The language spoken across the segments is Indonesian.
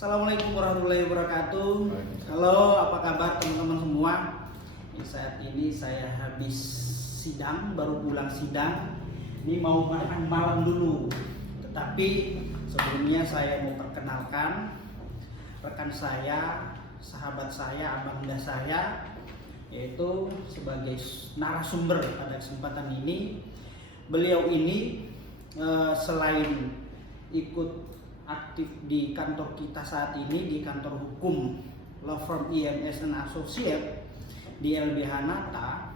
Assalamualaikum warahmatullahi wabarakatuh. Halo, apa kabar teman-teman semua? Saat ini saya habis sidang, baru pulang sidang. Ini mau makan malam dulu. Tetapi sebelumnya saya mau perkenalkan rekan saya, sahabat saya, abangda saya, yaitu sebagai narasumber pada kesempatan ini. Beliau ini selain ikut aktif di kantor kita saat ini, di kantor hukum law firm IMS & Associates di LBH Nata,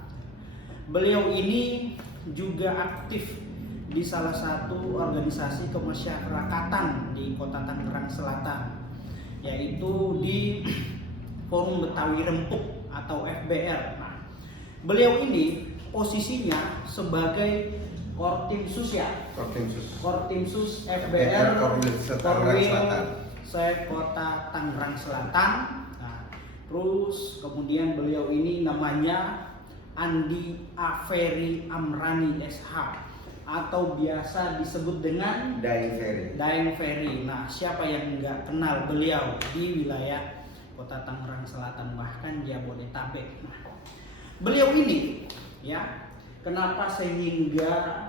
beliau ini juga aktif di salah satu organisasi kemasyarakatan di Kota Tangerang Selatan, yaitu di Forum Betawi Rempuk atau FBR. Nah, beliau ini posisinya sebagai Kortimsus Kortimsus FBR Kota Tangerang Selatan. Nah, terus kemudian beliau ini namanya Andi Aferi Amrani SH atau biasa disebut dengan Daeng Ferry. Nah, siapa yang nggak kenal beliau di wilayah Kota Tangerang Selatan, bahkan Jabodetabek. Nah, beliau ini ya, kenapa sehingga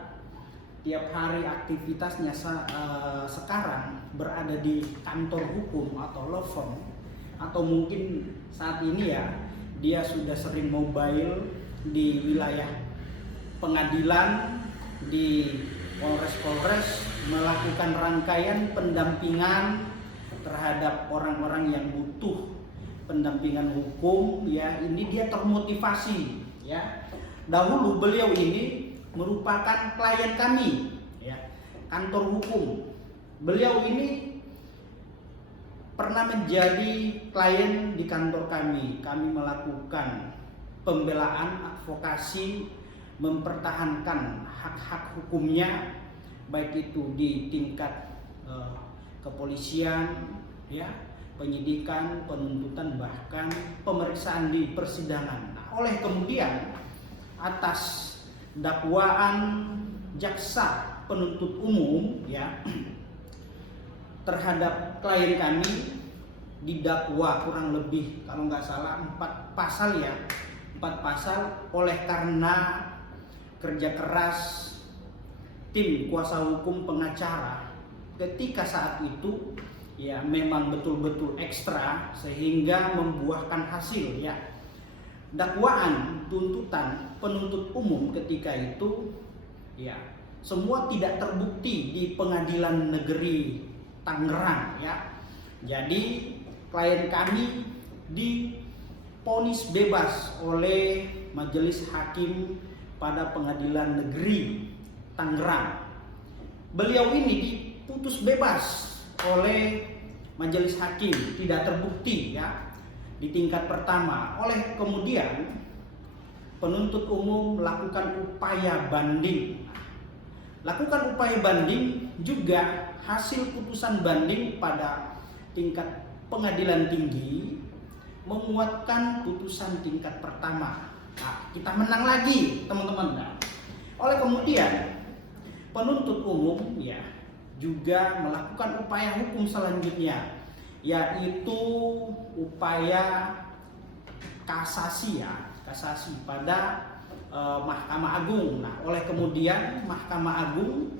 tiap hari aktivitasnya sekarang berada di kantor hukum atau law firm, atau mungkin saat ini ya dia sudah sering mobile di wilayah pengadilan, di polres-polres, melakukan rangkaian pendampingan terhadap orang-orang yang butuh pendampingan hukum ya. Ini dia termotivasi ya. Dahulu beliau ini merupakan klien kami ya, kantor hukum. Beliau ini pernah menjadi klien di kantor kami. Kami melakukan pembelaan, advokasi, mempertahankan hak-hak hukumnya, baik itu di tingkat kepolisian ya, penyidikan, penuntutan, bahkan pemeriksaan di persidangan. Nah, oleh kemudian atas dakwaan jaksa penuntut umum ya terhadap klien kami didakwa kurang lebih kalau nggak salah 4 pasal ya, 4 pasal oleh karena kerja keras tim kuasa hukum pengacara ketika saat itu ya, memang betul-betul ekstra sehingga membuahkan hasil ya. Dakwaan tuntutan penuntut umum ketika itu ya semua tidak terbukti di Pengadilan Negeri Tangerang ya. Jadi klien kami divonis bebas oleh Majelis Hakim pada Pengadilan Negeri Tangerang. Beliau ini diputus bebas oleh Majelis Hakim, tidak terbukti ya di tingkat pertama. Oleh kemudian penuntut umum melakukan upaya banding. Lakukan upaya banding juga, hasil putusan banding pada tingkat pengadilan tinggi menguatkan putusan tingkat pertama. Nah, kita menang lagi teman-teman. Nah, oleh kemudian penuntut umum ya juga melakukan upaya hukum selanjutnya, yaitu upaya kasasi ya, kasasi pada Mahkamah Agung. Nah, oleh kemudian Mahkamah Agung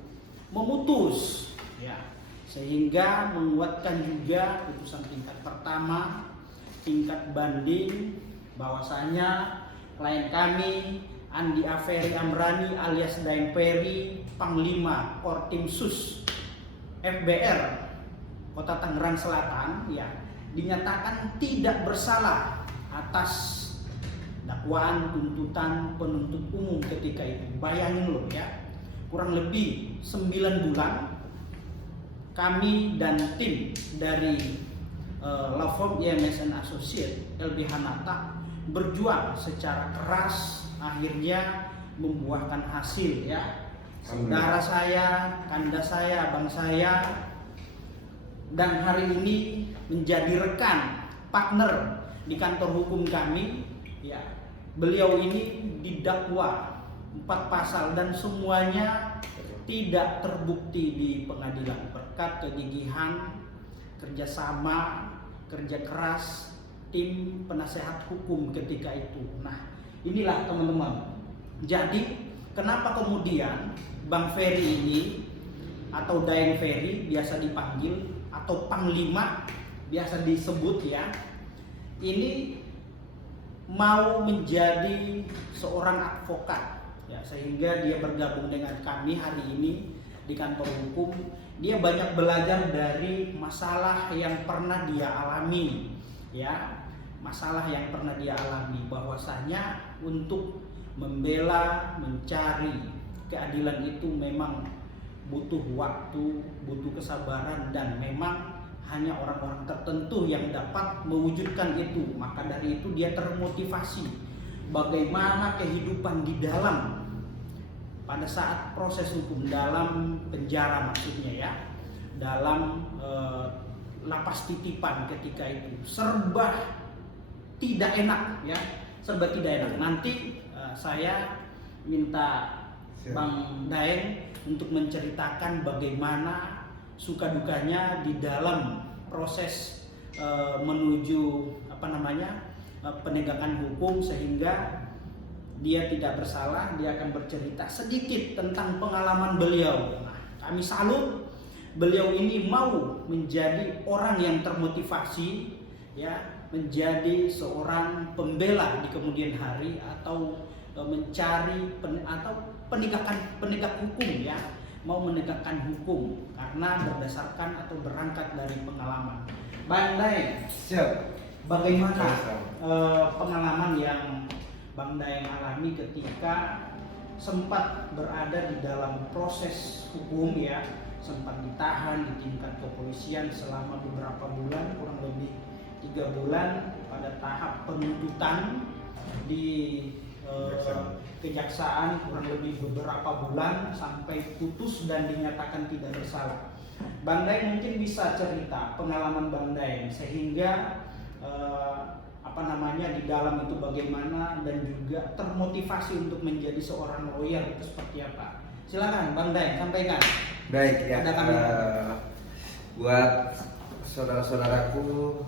memutus ya, sehingga menguatkan juga putusan tingkat pertama, tingkat banding, bahwasanya klien kami Andi Aferi Amrani alias Daeng Ferry, Panglima Kortimsus FBR Kota Tangerang Selatan ya, dinyatakan tidak bersalah atas dakwaan tuntutan penuntut umum ketika itu. Bayangin loh ya, kurang lebih 9 bulan kami dan tim dari law firm IMS & Associates LBH Nata berjuang secara keras, akhirnya membuahkan hasil ya. Saudara saya, kanda saya, abang saya, dan hari ini menjadi rekan partner di kantor hukum kami ya. Beliau ini didakwa 4 pasal dan semuanya tidak terbukti di pengadilan berkat kegigihan, kerjasama, kerja keras tim penasehat hukum ketika itu. Nah, inilah teman-teman. Jadi kenapa kemudian Bang Ferry ini atau Daeng Ferry biasa dipanggil atau Panglima biasa disebut ya, ini mau menjadi seorang advokat ya, sehingga dia bergabung dengan kami hari ini di kantor hukum. Dia banyak belajar dari masalah yang pernah dia alami ya, masalah yang pernah dia alami, bahwasanya untuk membela, mencari keadilan itu memang butuh waktu, butuh kesabaran, dan memang hanya orang-orang tertentu yang dapat mewujudkan itu. Maka dari itu dia termotivasi bagaimana kehidupan di dalam pada saat proses hukum, dalam penjara maksudnya ya, dalam lapas titipan ketika itu serba tidak enak ya, serba tidak enak. Nanti saya minta Bang Daeng untuk menceritakan bagaimana suka dukanya di dalam proses menuju penegakan hukum, sehingga dia tidak bersalah. Dia akan bercerita sedikit tentang pengalaman beliau. Nah, kami salut beliau ini mau menjadi orang yang termotivasi ya, menjadi seorang pembela di kemudian hari, atau mencari penegak hukum ya, mau menegakkan hukum karena berdasarkan atau berangkat dari pengalaman. Bang Daeng, bagaimana pengalaman yang Bang Daeng alami ketika sempat berada di dalam proses hukum ya, sempat ditahan di tingkat kepolisian selama beberapa bulan, kurang lebih 3 bulan pada tahap penuntutan di kejaksaan kurang lebih beberapa bulan sampai putus dan dinyatakan tidak bersalah. Bang Daeng mungkin bisa cerita pengalaman Bang Daeng sehingga di dalam itu bagaimana, dan juga termotivasi untuk menjadi seorang lawyer itu seperti apa. Silakan Bang Daeng, sampaikan. Baik ya, buat saudara-saudaraku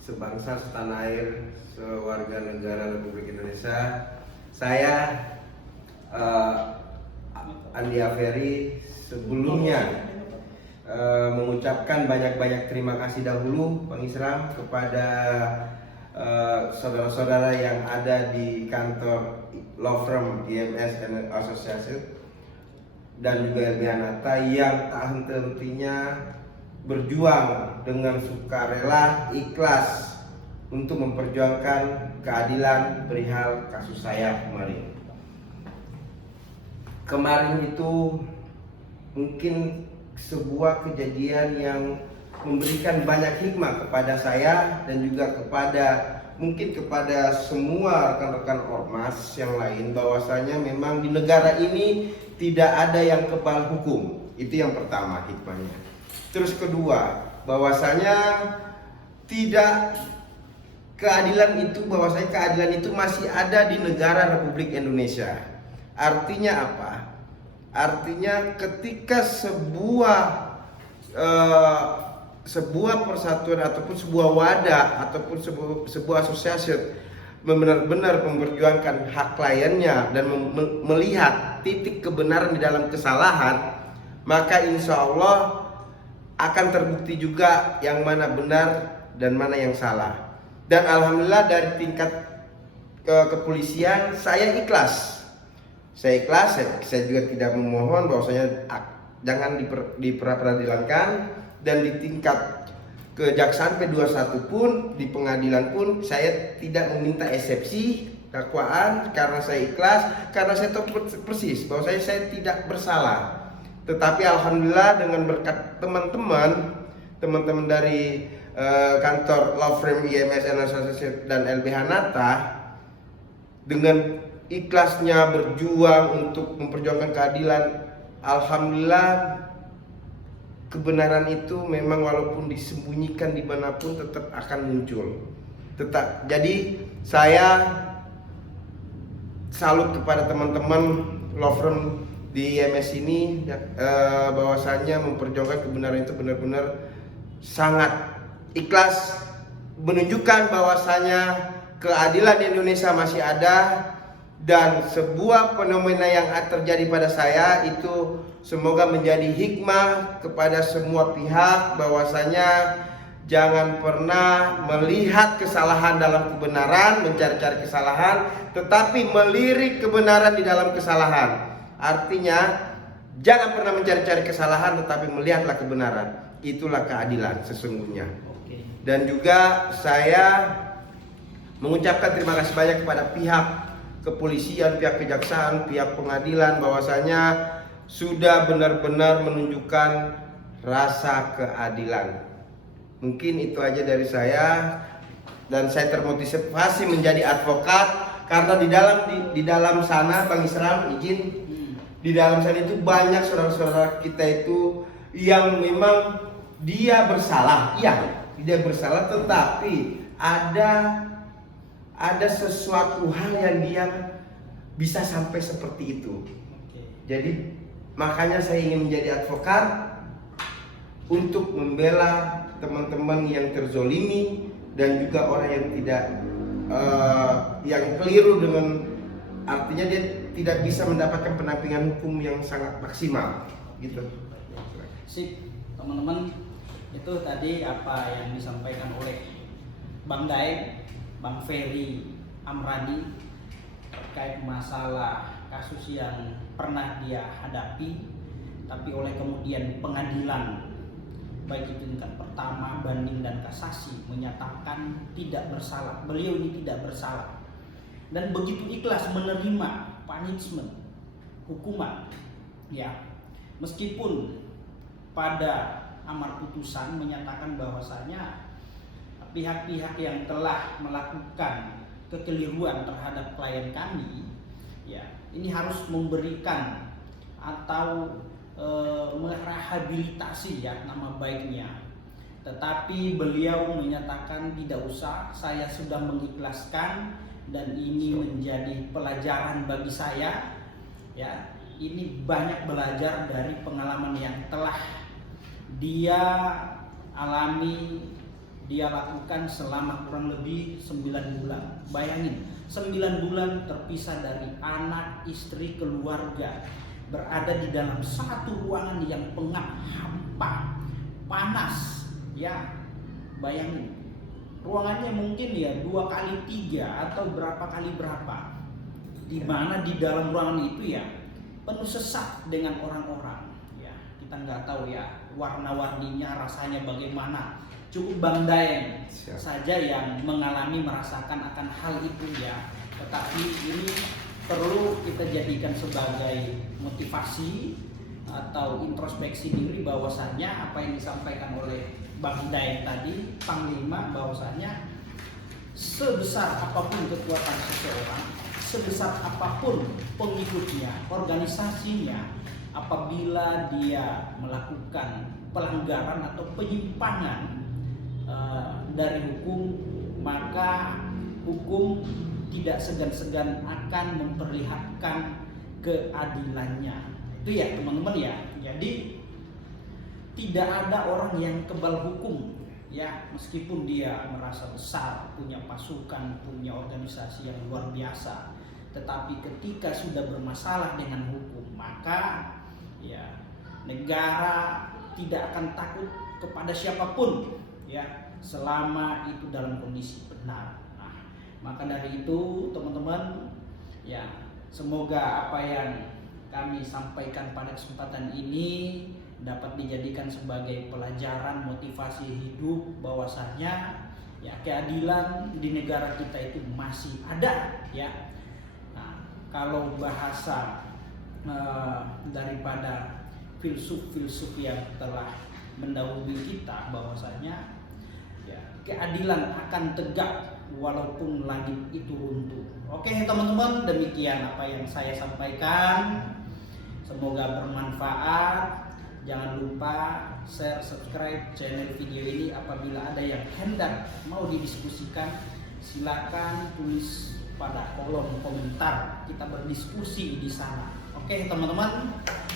sebangsa, setanah air, sewarga negara Republik Indonesia, saya Andia Ferry sebelumnya mengucapkan banyak-banyak terima kasih dahulu Bang Isram kepada saudara-saudara yang ada di kantor law firm IMS and Associates dan juga LBH Nata yang tak henti-hentinya berjuang dengan sukarela, ikhlas untuk memperjuangkan keadilan perihal kasus saya kemarin. Kemarin itu mungkin sebuah kejadian yang memberikan banyak hikmah kepada saya dan juga kepada semua rekan-rekan ormas yang lain, bahwasanya memang di negara ini tidak ada yang kebal hukum. Itu yang pertama hikmahnya. Terus kedua, bahwasanya keadilan itu masih ada di negara Republik Indonesia. Artinya apa? Artinya ketika sebuah persatuan ataupun sebuah wadah ataupun sebuah asosiasi benar-benar memperjuangkan hak kliennya dan melihat titik kebenaran di dalam kesalahan, maka insya Allah akan terbukti juga yang mana benar dan mana yang salah. Dan alhamdulillah dari tingkat kepolisian saya ikhlas. Saya juga tidak memohon bahwasanya jangan diperadilankan, dan di tingkat kejaksaan P21 pun, di pengadilan pun saya tidak meminta eksepsi dakwaan karena saya ikhlas, karena saya tahu persis bahwa saya tidak bersalah. Tetapi alhamdulillah dengan berkat teman-teman dari kantor law firm IMS and Associates dan LBH Nata, dengan ikhlasnya berjuang untuk memperjuangkan keadilan, alhamdulillah kebenaran itu memang walaupun disembunyikan dimanapun tetap akan muncul. Jadi saya salut kepada teman-teman law firm di IMS ini, bahwasanya memperjuangkan kebenaran itu benar-benar sangat ikhlas menunjukkan bahwasanya keadilan di Indonesia masih ada, dan sebuah fenomena yang terjadi pada saya itu semoga menjadi hikmah kepada semua pihak, bahwasanya jangan pernah melihat kesalahan dalam kebenaran, mencari-cari kesalahan, tetapi melirik kebenaran di dalam kesalahan. Artinya jangan pernah mencari-cari kesalahan, tetapi melihatlah kebenaran. Itulah keadilan sesungguhnya. Dan juga saya mengucapkan terima kasih banyak kepada pihak kepolisian, pihak kejaksaan, pihak pengadilan, bahwasanya sudah benar-benar menunjukkan rasa keadilan. Mungkin itu aja dari saya, dan saya termotivasi menjadi advokat karena di dalam sana, Bang Isram izin, di dalam sana itu banyak saudara-saudara kita itu yang memang dia bersalah, dia bersalah, tetapi ada sesuatu hal yang dia bisa sampai seperti itu. Jadi makanya saya ingin menjadi advokat untuk membela teman-teman yang terzolimi dan juga orang yang tidak yang keliru, dengan artinya dia tidak bisa mendapatkan pendampingan hukum yang sangat maksimal gitu. Sip, teman-teman, itu tadi apa yang disampaikan oleh Bang Daeng, Bang Ferry Amrani terkait masalah kasus yang pernah dia hadapi, tapi oleh kemudian pengadilan baik itu tingkat pertama, banding dan kasasi menyatakan tidak bersalah. Beliau ini tidak bersalah dan begitu ikhlas menerima punishment, hukuman, ya, meskipun pada amar putusan menyatakan bahwasanya pihak-pihak yang telah melakukan kekeliruan terhadap klien kami, ya, ini harus memberikan atau merehabilitasi, ya, nama baiknya. Tetapi beliau menyatakan tidak usah, saya sudah mengikhlaskan dan ini menjadi pelajaran bagi saya, ya. Ini banyak belajar dari pengalaman yang telah dia alami, dia lakukan selama kurang lebih 9 bulan. Bayangin, 9 bulan terpisah dari anak, istri, keluarga, berada di dalam satu ruangan yang pengap, hampa, panas, ya. Bayangin, ruangannya mungkin ya 2x3 atau berapa kali berapa, di mana di dalam ruangan itu ya penuh sesak dengan orang-orang, ya. Kita nggak tahu ya warna-warninya rasanya bagaimana. Cukup Bang Daeng saja yang mengalami, merasakan akan hal itu, ya. Tetapi ini perlu kita jadikan sebagai motivasi atau introspeksi diri, bahwasannya apa yang disampaikan oleh Bang Daeng tadi, Panglima, bahwasannya sebesar apapun kekuatan seseorang, sebesar apapun pengikutnya, organisasinya, apabila dia melakukan pelanggaran atau penyimpangan dari hukum, maka hukum tidak segan-segan akan memperlihatkan keadilannya. Itu ya teman-teman, ya. Jadi tidak ada orang yang kebal hukum, ya, meskipun dia merasa besar, punya pasukan, punya organisasi yang luar biasa. Tetapi ketika sudah bermasalah dengan hukum, maka ya negara tidak akan takut kepada siapapun, ya, selama itu dalam kondisi benar. Maka dari itu teman-teman, ya, semoga apa yang kami sampaikan pada kesempatan ini dapat dijadikan sebagai pelajaran motivasi hidup, bahwasanya ya keadilan di negara kita itu masih ada, ya. Nah, kalau bahasa daripada filsuf-filsuf yang telah mendahului kita, bahwasanya ya keadilan akan tegak walaupun langit itu runtuh. Oke teman-teman, demikian apa yang saya sampaikan. Semoga bermanfaat. Jangan lupa share, subscribe channel video ini. Apabila ada yang hendak mau didiskusikan, silakan tulis pada kolom komentar. Kita berdiskusi di sana. Oke teman-teman,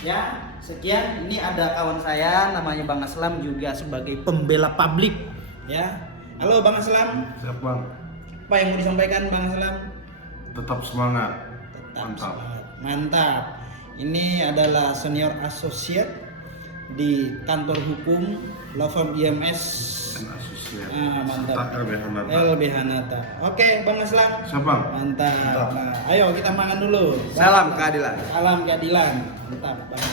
ya sekian. Ini ada kawan saya namanya Bang Aslam juga sebagai pembela publik, ya. Halo Bang Aslam. Siap bang, Apa yang mau disampaikan Bang Aslam? tetap semangat. Tetap Mantap. semangat. Mantap. Ini adalah senior associate di kantor hukum Law Firm IMS. Dan asosiat. Mantap. Serta LBH Nata. LBH Nata. Oke Bang Aslam. Siap bang. Mantap. Mantap. Nah, ayo kita makan dulu. Salam keadilan. Salam keadilan. Mantap banget.